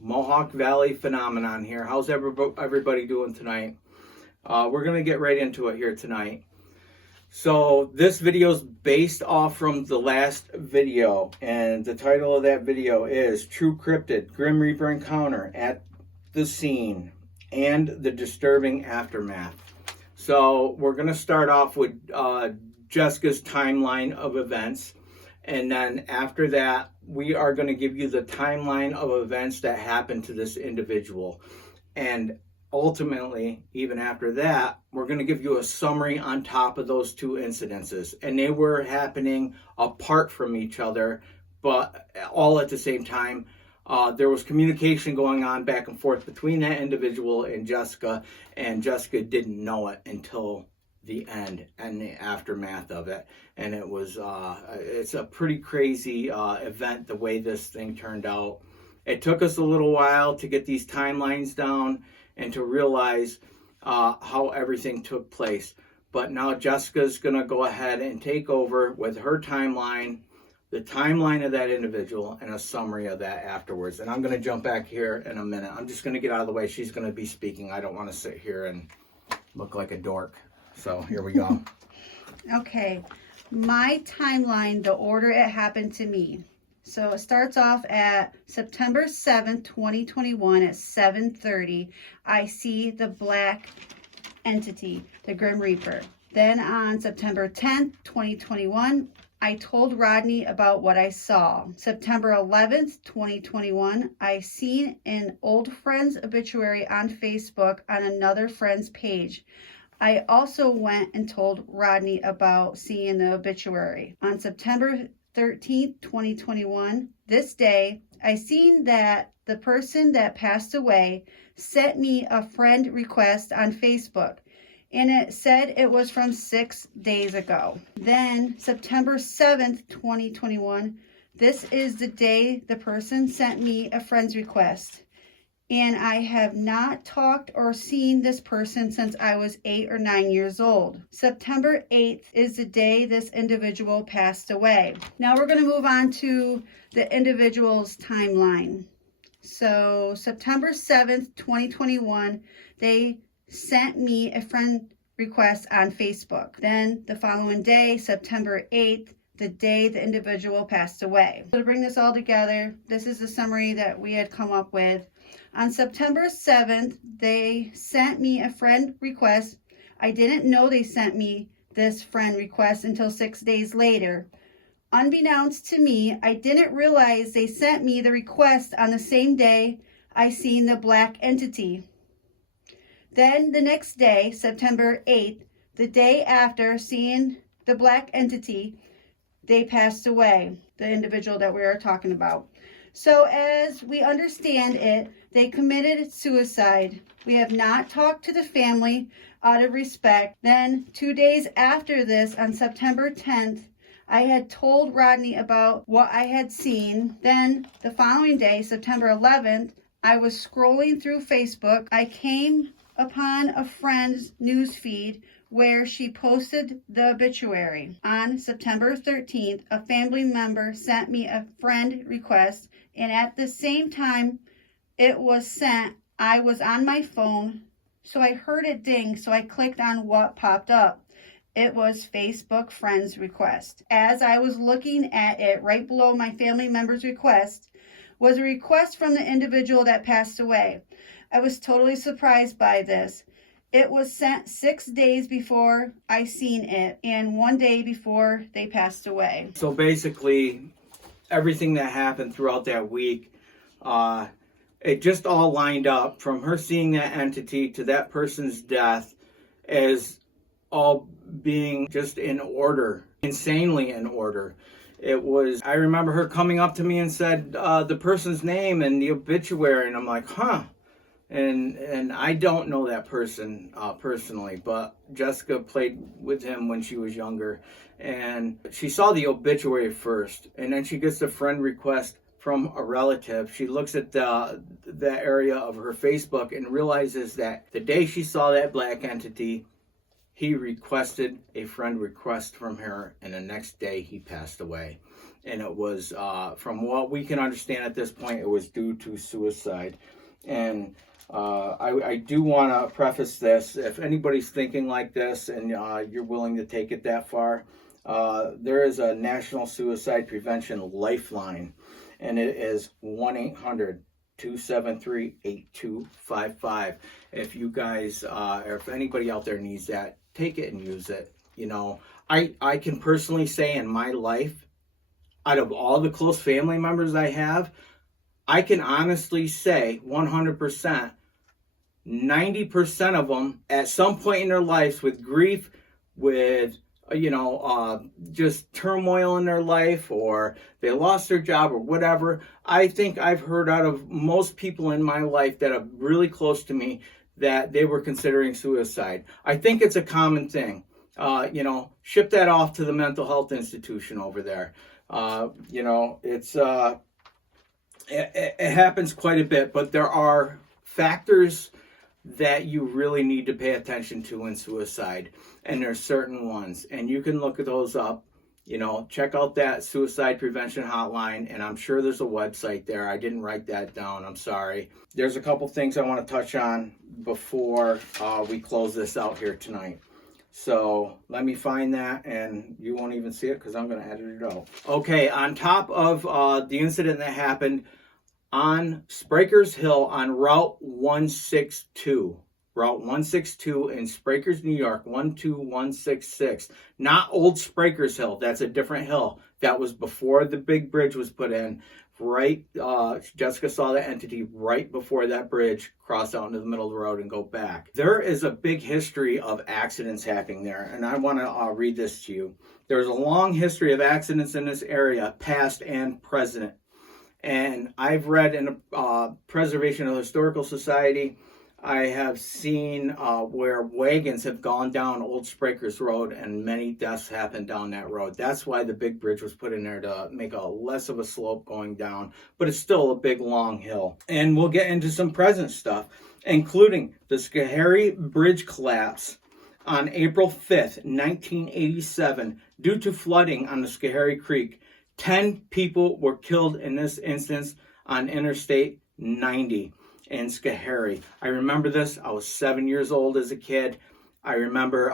Mohawk Valley phenomenon here. How's everybody doing tonight? We're going to get right into it here tonight. So this video is based off from the last video, and the title of that video is True Cryptid, Grim Reaper Encounter at the Scene and the Disturbing Aftermath. So we're going to start off with Jessica's timeline of events, and then after that we are going to give you the timeline of events that happened to this individual, and ultimately, even after that, we're going to give you a summary on top of those two incidences. And they were happening apart from each other, but all at the same time. There was communication going on back and forth between that individual and Jessica Jessica didn't know it until the end and the aftermath of it. And it was, it's a pretty crazy event, the way this thing turned out. It took us a little while to get these timelines down and to realize how everything took place. But now Jessica's gonna go ahead and take over with her timeline, the timeline of that individual, and a summary of that afterwards. And I'm gonna jump back here in a minute. I'm just gonna get out of the way. She's gonna be speaking. I don't wanna sit here and look like a dork. So here we go. Okay, my timeline, the order it happened to me. So it starts off at September 7th, 2021 at 7:30. I see the black entity, the Grim Reaper. Then on September 10th, 2021, I told Rodney about what I saw. September 11th, 2021, I seen an old friend's obituary on Facebook on another friend's page. I also went and told Rodney about seeing the obituary. On September 13th, 2021, this day, I seen that the person that passed away sent me a friend request on Facebook, and it said it was from 6 days ago. Then September 7th, 2021, this is the day the person sent me a friend's request. And I have not talked or seen this person since I was 8 or 9 years old. September 8th is the day this individual passed away. Now we're going to move on to the individual's timeline. So September 7th, 2021, they sent me a friend request on Facebook. Then the following day, September 8th, the day the individual passed away. So to bring this all together, this is the summary that we had come up with. On September 7th, they sent me a friend request. I didn't know they sent me this friend request until 6 days later. Unbeknownst to me, I didn't realize they sent me the request on the same day I seen the black entity. Then the next day, September 8th, the day after seeing the black entity, they passed away, the individual that we are talking about. So as we understand it, they committed suicide. We have not talked to the family out of respect. Then 2 days after this, on September 10th, I had told Rodney about what I had seen. Then the following day, September 11th, I was scrolling through Facebook. I came upon a friend's newsfeed where she posted the obituary. On September 13th, a family member sent me a friend request, and at the same time it was sent, I was on my phone, so I heard it ding, so I clicked on what popped up. It was Facebook friends request. As I was looking at it, right below my family member's request was a request from the individual that passed away. I was totally surprised by this. It was sent 6 days before I seen it and 1 day before they passed away. So basically, everything that happened throughout that week, it just all lined up from her seeing that entity to that person's death as all being just in order, insanely in order. It was, I remember her coming up to me and said the person's name and the obituary, and I'm like, huh. And I don't know that person personally, but Jessica played with him when she was younger, and she saw the obituary first, and then she gets a friend request from a relative. She looks at that area of her Facebook and realizes that the day she saw that black entity, he requested a friend request from her, and the next day he passed away. and it was, from what we can understand at this point, it was due to suicide. And I do want to preface this. If anybody's thinking like this and you're willing to take it that far, there is a National Suicide Prevention Lifeline, and it is 1-800-273-8255. If you guys, or if anybody out there needs that, take it and use it. You know, I can personally say in my life, out of all the close family members I have, I can honestly say 100%, 90% of them at some point in their lives, with grief, with, just turmoil in their life, or they lost their job or whatever. I think I've heard out of most people in my life that are really close to me that they were considering suicide. I think it's a common thing. Ship that off to the mental health institution over there. It happens quite a bit, but there are factors that you really need to pay attention to in suicide, and there's certain ones, and you can look at those up. Check out that suicide prevention hotline, and I'm sure there's a website there. I didn't write that down, I'm sorry. There's a couple things I want to touch on before we close this out here tonight. So let me find that, and you won't even see it because I'm going to edit it out. Okay, on top of the incident that happened on Sprakers Hill on Route 162. Route 162 in Sprakers, New York, 12166. Not Old Sprakers Hill. That's a different hill. That was before the big bridge was put in. Right, Jessica saw the entity right before that bridge cross out into the middle of the road and go back. There is a big history of accidents happening there, and I want to read this to you. There's a long history of accidents in this area, past and present. And I've read in the Preservation of the Historical Society, I have seen where wagons have gone down Old Sprakers Road, and many deaths happened down that road. That's why the big bridge was put in there, to make a less of a slope going down, but it's still a big long hill. And we'll get into some present stuff, including the Schoharie Bridge collapse on April 5th, 1987, due to flooding on the Schoharie Creek. 10 people were killed in this instance on Interstate 90 in Schoharie. I remember this. I was 7 years old as a kid. I remember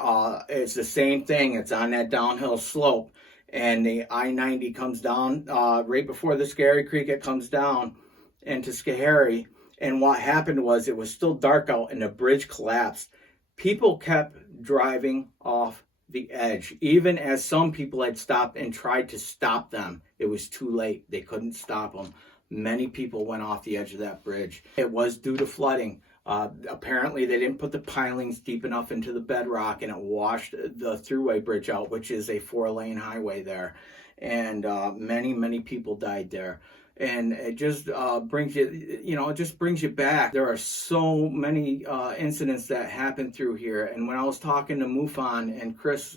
it's the same thing. It's on that downhill slope, and the I-90 comes down right before the Schoharie Creek. It comes down into Schoharie, and what happened was it was still dark out, and the bridge collapsed. People kept driving off the edge, even as some people had stopped and tried to stop them. It was too late. They couldn't stop them. Many people went off the edge of that bridge. It was due to flooding. Apparently, they didn't put the pilings deep enough into the bedrock, and it washed the thruway bridge out, which is a 4-lane highway there. And many people died there. And it just brings you back. There are so many incidents that happen through here. And when I was talking to Mufon and Chris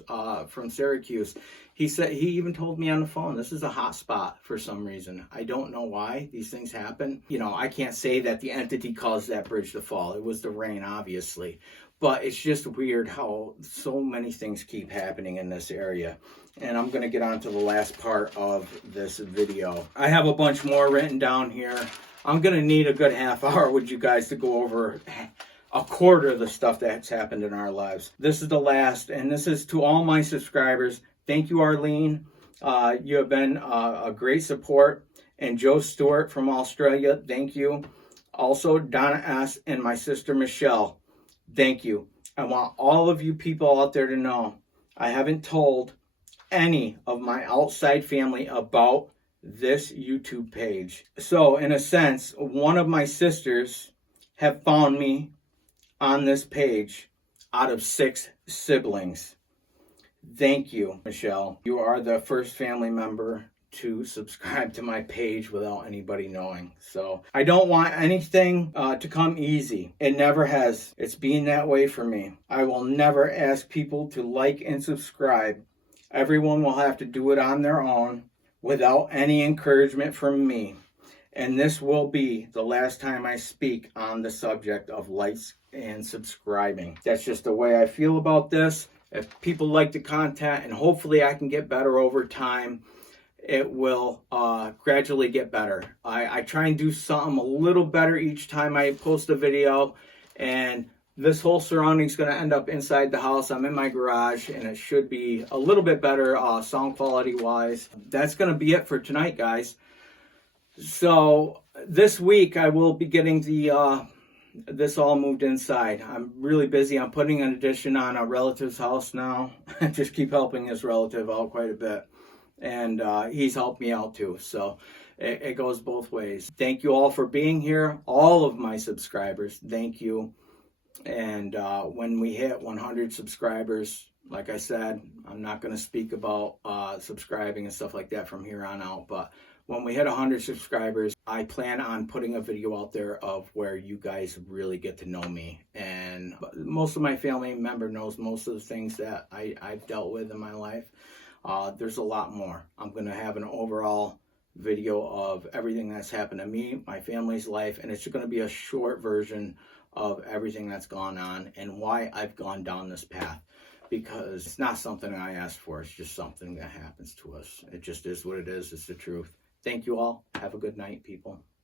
from Syracuse, he even told me on the phone, this is a hot spot for some reason. I don't know why these things happen. I can't say that the entity caused that bridge to fall. It was the rain, obviously. But it's just weird how so many things keep happening in this area. And I'm going to get on to the last part of this video. I have a bunch more written down here. I'm going to need a good half hour with you guys to go over a quarter of the stuff that's happened in our lives. This is the last, and this is to all my subscribers. Thank you, Arlene. You have been a great support. And Joe Stewart from Australia, thank you. Also, Donna S. and my sister Michelle, thank you. I want all of you people out there to know I haven't told any of my outside family about this YouTube page. So in a sense, one of my sisters have found me on this page out of 6 siblings. Thank you, Michelle. You are the first family member to subscribe to my page without anybody knowing. So I don't want anything to come easy. It never has. It's been that way for me. I will never ask people to like and subscribe. Everyone will have to do it on their own without any encouragement from me. And this will be the last time I speak on the subject of likes and subscribing. That's just the way I feel about this. If people like the content, and hopefully I can get better over time, it will gradually get better. I try and do something a little better each time I post a video, and this whole surrounding is going to end up inside the house. I'm in my garage, and it should be a little bit better sound quality wise. That's going to be it for tonight, guys. So this week I will be getting the this all moved inside. I'm really busy. I'm putting an addition on a relative's house now. I just keep helping this relative out quite a bit, and he's helped me out too. So it goes both ways. Thank you all for being here. All of my subscribers, thank you. And when we hit 100 subscribers, like I said, I'm not going to speak about subscribing and stuff like that from here on out. But when we hit 100 subscribers, I plan on putting a video out there of where you guys really get to know me. And most of my family member knows most of the things that I've dealt with in my life. There's a lot more. I'm going to have an overall video of everything that's happened to me, my family's life, and it's going to be a short version of everything that's gone on and why I've gone down this path, because it's not something I asked for. It's just something that happens to us. It just is what it is. It's the truth. Thank you all. Have a good night, people.